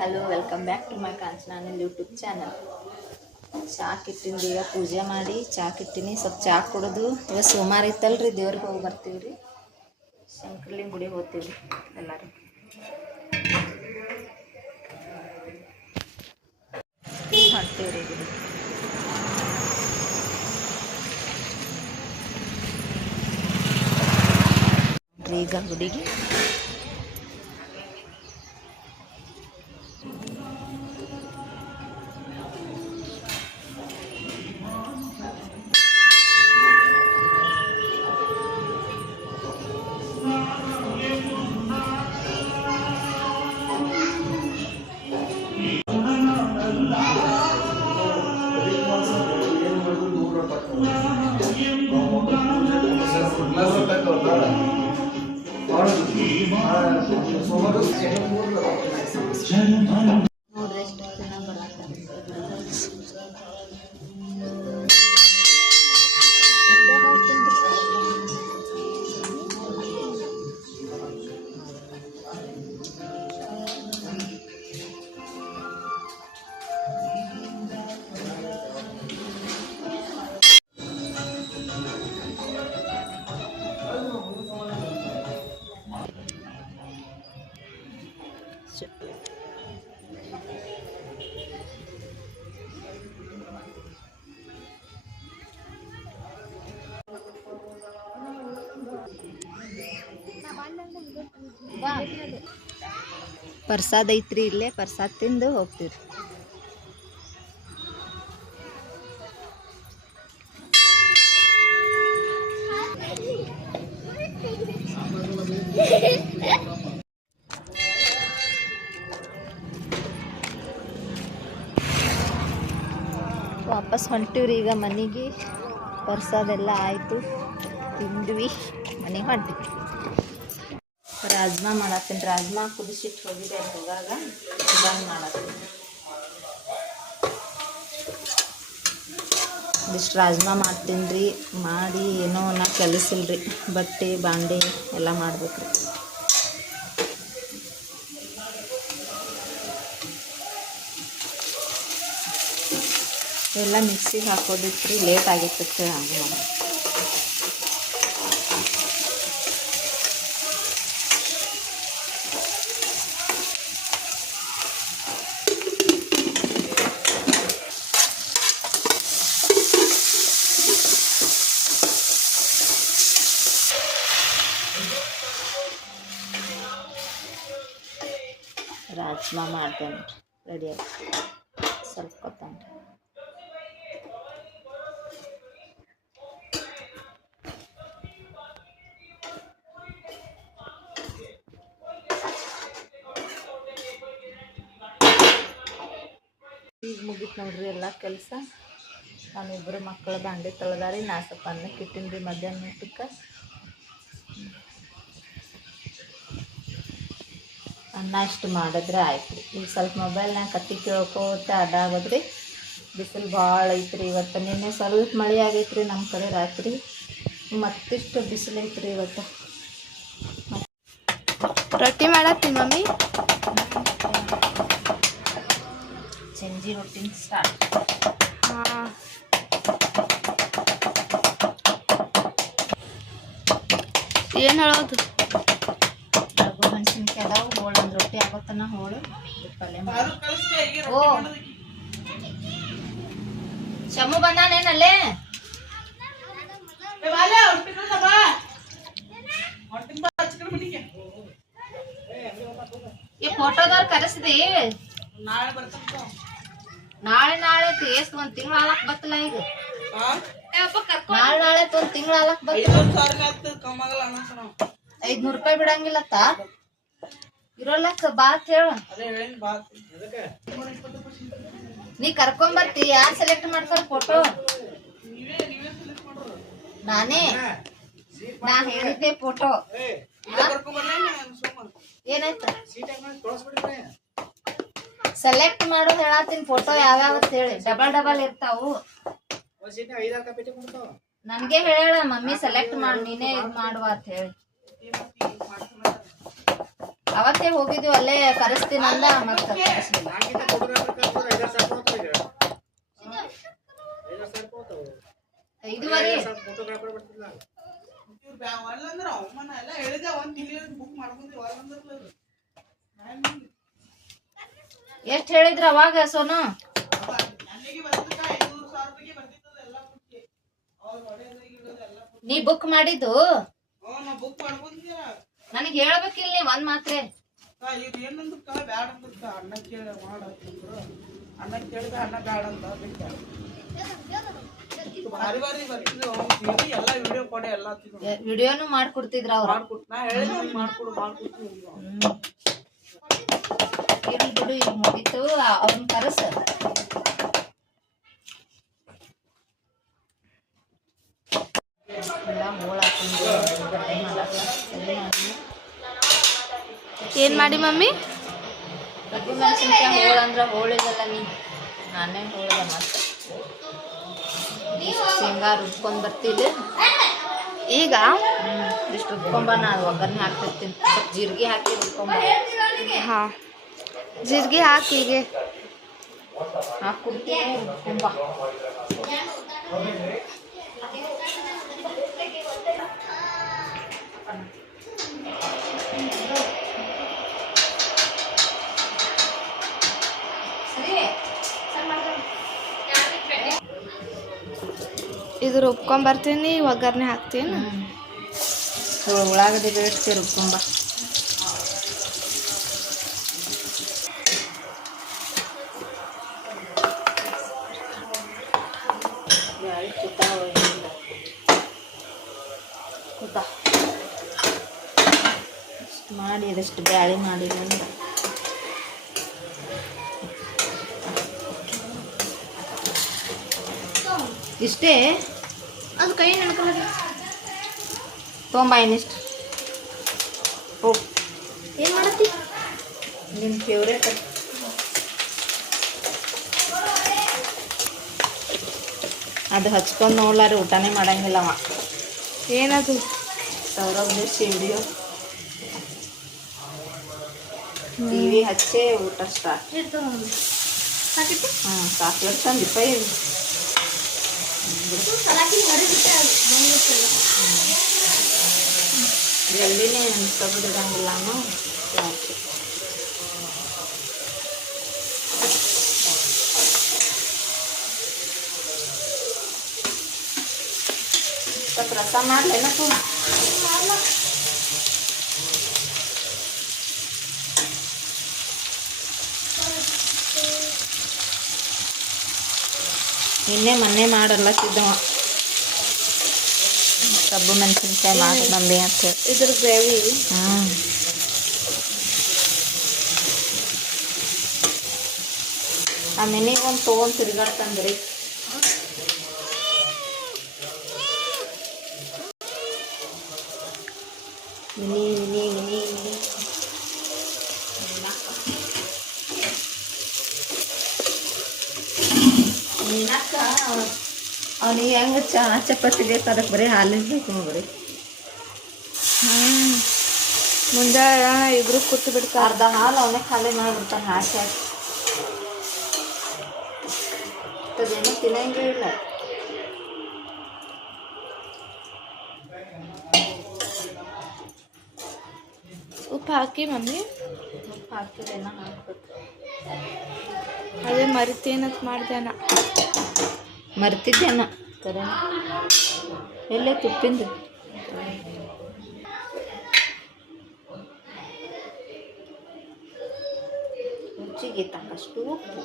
Hello welcome back to my Kanchana YouTube channel. ಚಹಾ ಕಿಟ್ಟಿಂದು ಈಗ ಪೂಜೆ ಮಾಡಿ ಚಹಾ ಕಿಟ್ಟಿನಿ. ಸ್ವಲ್ಪ ಚಹಾ ಕುಡಿದು ಈಗ ಸೋಮವಾರ ಇತ್ತಲ್ರಿ, ದೇವ್ರಿಗೆ ಹೋಗಿ ಬರ್ತೀವಿ ರೀ. ಶಂಕರ್ಲಿಂಗ ಗುಡಿಗೆ ಹೋಗ್ತೀವಿ ರೀ ಎಲ್ಲರೂ. ಹೊಂಟೀವಿ ರೀ ಗುಡಿ. ಈಗ ಗುಡಿಗೆ ನೋಡ್ರಿ ಎಷ್ಟು ಜನ ಬರತ್ತಾರೆ. ಪ್ರಸಾದ ಐತ್ರಿ, ಇಲ್ಲೇ ಪ್ರಸಾದ ತಿಂದು ಹೋಗ್ತೀವಿ. ವಾಪಸ್ ಹೊಂಟಿವ್ರಿ ಈಗ ಮನೆಗೆ. ಪ್ರಸಾದ ಎಲ್ಲ ಆಯಿತು, ತಿಂದ್ವಿ, ಮನೆಗೆ ಹೊಂಟಿವಿ. ರಾಜ್ಮಾ ಮಾಡತ್ತೀನಿ. ರಾಜ್ಮಾ ಕುದಿಸಿಟ್ಟು ಹೋಗಿದೆ ಹೋಗಾಗ ಇದಂಗೆ ಮಾಡತ್ತೀನಿ. ಇಷ್ಟು ರಾಜ್ಮಾ ಮಾಡ್ತೀನಿ ರೀ. ಮಾಡಿ ಏನೋ ನಾ ಕೆಲಸಿಲ್ರಿ, ಬಟ್ಟೆ ಬಾಂಡೆ ಎಲ್ಲ ಮಾಡ್ಬೇಕ್ರಿ. ಎಲ್ಲ ಮಿಕ್ಸಿಗೆ ಹಾಕೋದಿತ್ತು, ಲೇಟ್ ಆಗಿತ್ತು ಹಂಗೆ ಮಾಡಿ. ರಾಜ್ಮಾ ಮಾಡ್ತೇನೆ ರೆಡಿ ಆಗಿ ಸ್ವಲ್ಪ ಕೊತ್ತಂಬರಿ. ಈಗ ಮುಗಿತು ನೋಡ್ರಿ ಎಲ್ಲ ಕೆಲಸ. ನಾನು ಇಬ್ಬರು ಮಕ್ಕಳ ಬಾಂಡೆ ತೊಳೆದಾರಿ, ನಾ ಸ್ವಲ್ಪ ಅನ್ನಕ್ಕೆ ಇಟ್ಟಿನಿ ರೀ ಮಧ್ಯಾಹ್ನ ಊಟಕ್ಕೆ. ಅನ್ನ ಇಷ್ಟು ಮಾಡಿದ್ರೆ ಆಯ್ತು ರೀ. ಈಗ ಸ್ವಲ್ಪ ಮೊಬೈಲ್ನಾಗ ಕತ್ತಿ ಕೇಳ್ಕೋತ ಅಡ್ಡಾಗೋದ್ರಿ. ಬಿಸಿಲು ಭಾಳ ಐತ್ರಿ ಇವತ್ತು. ನಿನ್ನೆ ಸ್ವಲ್ಪ ಮಳೆ ಆಗೈತ್ರಿ ನಮ್ಮ ಕಡೆ ರಾತ್ರಿ, ಮತ್ತಿಷ್ಟು ಬಿಸಿಲು ಐತ್ರಿ ಇವತ್ತು. ರೊಟ್ಟಿ ಮಾಡತ್ತಿ ಮಮ್ಮಿ? ಸಂಜೆ ರೊಟ್ಟಿನ ಸ್ಟಾರ್ಟ್. ಏನು ಹೇಳೋದು? ಮೆಣಸಿನ್ಕಾಯಿ ಅದಾವು, ಹೋಳೊಂದು ರೊಟ್ಟಿ ಆಗೋತನ ಹೋಳು ಪಲ್ಯ ಮಾಡಿ. ಓ ಶಮು ಬಂದಾನೇನಲ್ಲೇ? ಈ ಫೋಟೋದವ್ರು ಕರೆಸಿದಿ? ನಾಳೆ ಎಷ್ಟು ಒಂದು ತಿಂಗಳು ಆಲಕ್ ಬತ್ತಲ್ಲ. ಈಗ ನಾಳೆ ಒಂದು ತಿಂಗಳು ಆಲಕ್ ಬತ್ತ. 500 ರೂಪಾಯಿ ಬಿಡಂಗಿಲ್ಲತ್ತ ಇರೋಲ್ಲಕ್ಕ. ಬಾತ್ ಹೇಳು, ನೀ ಕರ್ಕೊಂಬರ್ತಿ. ಯಾರು ಸೆಲೆಕ್ಟ್ ಮಾಡ್ತಾರ ಫೋಟೋ? ನಾನೇ. ನಾ ಹೇಳಿದ್ದೆ ಫೋಟೋ. ಏನಾಯ್ತ? ಸೆಲೆಕ್ಟ್ ಮಾಡೋದು ಹೇಳತ್ತೀನಿ. ಫೋಟೋ ಯಾವ್ಯಾವ ಹೇಳಿ. ಡಬಲ್ ಇರ್ತಾವು. ನನ್ಗೆ ಹೇಳ ಮಮ್ಮಿ ಸೆಲೆಕ್ಟ್ ಮಾಡಿ, ನೀನೇ ಇದು ಮಾಡುವ ಅಂತ ಹೇಳಿ. ಅವತ್ತೇ ಹೋಗಿದ್ವಿ ಅಲ್ಲೇ ಕರೆಸ್ತೀನಂದ ಮತ್ತೆ ಐದುವರೆ ಎಷ್ಟು ಹೇಳಿದ್ರ ಅವಾಗ ಸೋನು? ನೀ ಬುಕ್ ಮಾಡಿದ್ದು ನನಗೆ ಹೇಳ್ಬೇಕಿಲ್ಲ ನೀ ಒಂದ್ ಮಾತ್ರೆ. ವಿಡಿಯೋನು ಮಾಡ್ಕೊಡ್ತಿದ್ರ ಅವ್ರ ಇರ್ಲಿ ಬಿಡು, ಈಗ ಮುಗೀತು. ಅವ್ರನ್ನ ಕರೆಸ ಎಲ್ಲ ಹೋಳ ಏನ್ ಮಾಡಿ ಮಮ್ಮಿ? ಕಬ್ಬು ಮೆಣಸಿನ್ಕಾಯಿ ಹೋಳ ಅಂದ್ರ ಹೋಳಿದಲ್ಲ ನೀ, ನಾನೇ ಹೋಳ್ದ ಮತ್ತೆ ಶೇಂಗಾ ರುಬ್ಕೊಂಡ್ ಬರ್ತಿಲ್ಲ ಈಗ. ಇಷ್ಟು ರುಬ್ಕೊಂಬ, ನಾ ಒಗ್ಗರಣೆ ಹಾಕ್ತಿರ್ತೀನಿ. ಸ್ವಲ್ಪ ಜೀರಿಗೆ ಹಾಕಿ ರುಬ್ಕೊಂಬ. ಹಾ, ಜೀರಿಗೆ ಹಾಕಿ ಹೀಗೆ ಹಾಕ್ಬಿಡ್ತೀನಿ, ರುಬ್ಕೊಂಬ. ಇದು ರುಬ್ಕೊಂಬರ್ತೀನಿ, ಒಗ್ಗರಣೆ ಹಾಕ್ತೀನಿ. ಉಳ್ಳಾಗಡ್ಡಿ ಬೇಡ್ತಿ ರುಬ್ಕೊಂಬ. ಇಷ್ಟು ಮಾಡಿ ಇದಷ್ಟು ಬ್ಯಾಳಿ ಮಾಡಿದ್ದೀನಿ. ಇಷ್ಟೇ, ಅದು ಕೈ ನೆನ್ಕೊಳ್ಳೋದು. ತೊಂಬ ಇನ್ನಿಷ್ಟು. ಓ, ಏನು ಮಾಡತ್ತಿ? ನಿನ್ನ ಫೇವ್ರೇಟ್ ಅದು ಹಚ್ಕೊಂಡು ನೋಡ್ಲಾರಿ ಊಟನೇ ಮಾಡಂಗಿಲ್ಲವ. ಏನದು? ಸೌರಭ್ ಜೋಶಿ ವಿಡಿಯೋ. ಟಿವಿ ಹಚ್ಚೇ ಊಟ ಸ್ಟಾರ್ಟ್. ಹಾಂ, ಚಾಕ್ಲೇಟ್ ತಂದಿಪ್ಪ. ಇದು ಜಲ್ದಿನೇ ತೆಗೆದಿಡಂಗಿಲ್ಲ ಯಾಕೆ. ಸ್ವಲ್ಪ ರಸ ಮಾಡ್ಲೇನಪ್ಪ? ನಿನ್ನೆ ಮೊನ್ನೆ ಮಾಡಲ್ಲ ತಿದ್ದವ ಕಬ್ಬು ಮೆಣಸಿನ್ಕಾಯಿ ಮಾಡಿ ಮಮ್ಮಿ ಅಂತ ಹೇಳಿ. ಇದ್ರ ಗ್ರೇವಿ. ಆ ಮಿನಿಗೆ ಒಂದು ತೊಗೊಂಡು ತಿರ್ಗಾಡ್ತಂದ್ರಿ. ಮಿನಿ ಮಿನಿ ಮಿನಿ ಮಿನಿ ನೀನಕ್ಕ ಅವನಿಗೆ ಹೆಂಗೆ ಚಪಾತಿ ಬೇಕು, ಅದಕ್ಕೆ ಬರೀ ಹಾಲಿಗೆ ಬೇಕು ನೋಡ್ರಿ. ಮುಂಜಾನೆ ಇಬ್ರು ಕೂತು ಬಿಡ್ತಾರೆ. ಅರ್ಧ ಹಾಲು ಅವನೇ ಖಾಲಿ ಮಾಡಿಬಿಡ್ತಾನೆ ಹಾಕಿ ಹಾಕಿ. ಅದೇನೋ ತಿನ್ನಂಗೇ ಇಲ್ಲ. ಉಪ್ಪು ಹಾಕಿ ಮಮ್ಮಿ. ಉಪ್ಪು ಹಾಕಿದೇನ ಹಾಕ್ಬೇಕು. ಅದೇ ಮರಿತೇನಂತ ಮಾಡ್ದೇನ. ಮರ್ತಿದ್ದೇನ ಕರೆ ಎಲ್ಲೇ ತುಪ್ಪಿಂದು. ರುಚಿಗೆ ತಕ್ಕಷ್ಟು ಉಪ್ಪು.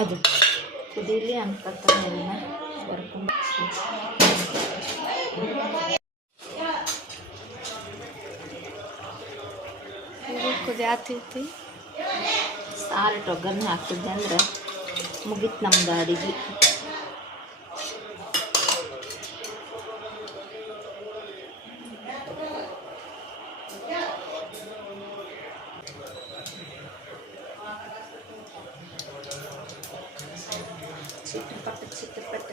ಅದು ಕುದೀಲಿ ಅನ್ಕೊತಾನೆ ಅದನ್ನ ಬರ್ಕೊಂಡು ಕುದಿಯಾತೈತಿ. ಸಾರಿಟ್ಟು ಒಗ್ಗರಣೆ ಹಾಕ್ತಿದ್ದೆ ಅಂದ್ರೆ ಮುಗೀತು ನಮ್ದು ಅಡಿಗೆ. ಚಿತ್ರಪಟ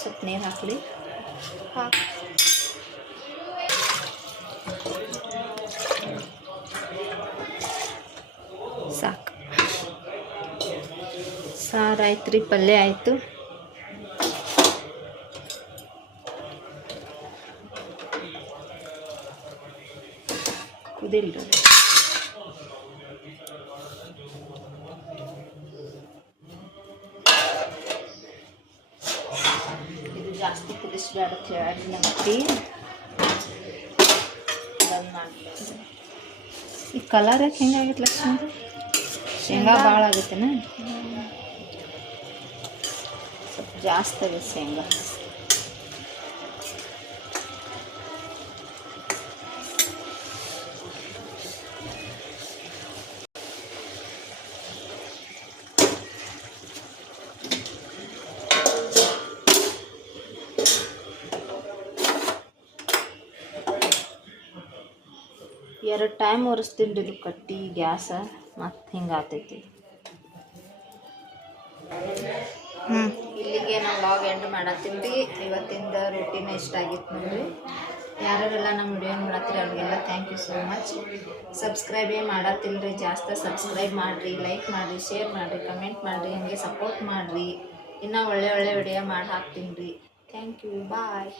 ಸ್ವಲ್ಪ ನೀರು ಹಾಕಲಿ. ಸಾಕು. ಸಾರು ಆಯ್ತು ರೀ, ಪಲ್ಯ ಆಯಿತು. ಕುದಿಲ್ರಿ ಜಾಸ್ತಿ ಕುದಿಸ್ಬೇಡ ಅಂತ ಹೇಳಿ ನಮ್ಮತ್ತಿ ಬಂದ್ ಮಾಡ್ತೀವಿ. ಈ ಕಲರ್ ಯಾಕೆ ಹೆಂಗಾಗೈತೆ ಲಕ್ಷ್ಮಿ? ಶೇಂಗಾ ಭಾಳ ಆಗೈತೆನಾ? ಸ್ವಲ್ಪ ಜಾಸ್ತಿ ಆಗೈತೆ ಶೇಂಗಾ. ಎರಡು ಟೈಮ್ ಒರೆಸ್ತೀನಿ ರೀ ಇದು ಕಟ್ಟಿ ಗ್ಯಾಸ, ಮತ್ತು ಹಿಂಗೆ ಆಗ್ತೈತಿ. ಇಲ್ಲಿಗೆ ನಾವು ವ್ಲಾಗ್ ಎಂಡ್ ಮಾಡತ್ತೀನಿ ರೀ. ಇವತ್ತಿಂದ ರೂಟೀನ್ ಇಷ್ಟ ಆಗಿತ್ತು ನೋಡ್ರಿ. ಯಾರೆಲ್ಲ ನಮ್ಮ ವಿಡಿಯೋ ನೋಡತ್ತೀರಿ ಅವ್ರಿಗೆಲ್ಲ ಥ್ಯಾಂಕ್ ಯು ಸೋ ಮಚ್. ಸಬ್ಸ್ಕ್ರೈಬೇ ಮಾಡತ್ತಿಲ್ಲ ರೀ, ಜಾಸ್ತಿ ಸಬ್ಸ್ಕ್ರೈಬ್ ಮಾಡಿರಿ, ಲೈಕ್ ಮಾಡಿರಿ, ಶೇರ್ ಮಾಡಿರಿ, ಕಮೆಂಟ್ ಮಾಡಿರಿ, ಹಾಗೆ ಸಪೋರ್ಟ್ ಮಾಡಿರಿ. ಇನ್ನೂ ಒಳ್ಳೆ ವಿಡಿಯೋ ಮಾಡಿ ಹಾಕ್ತೀನಿ ರೀ. Thank you, bye.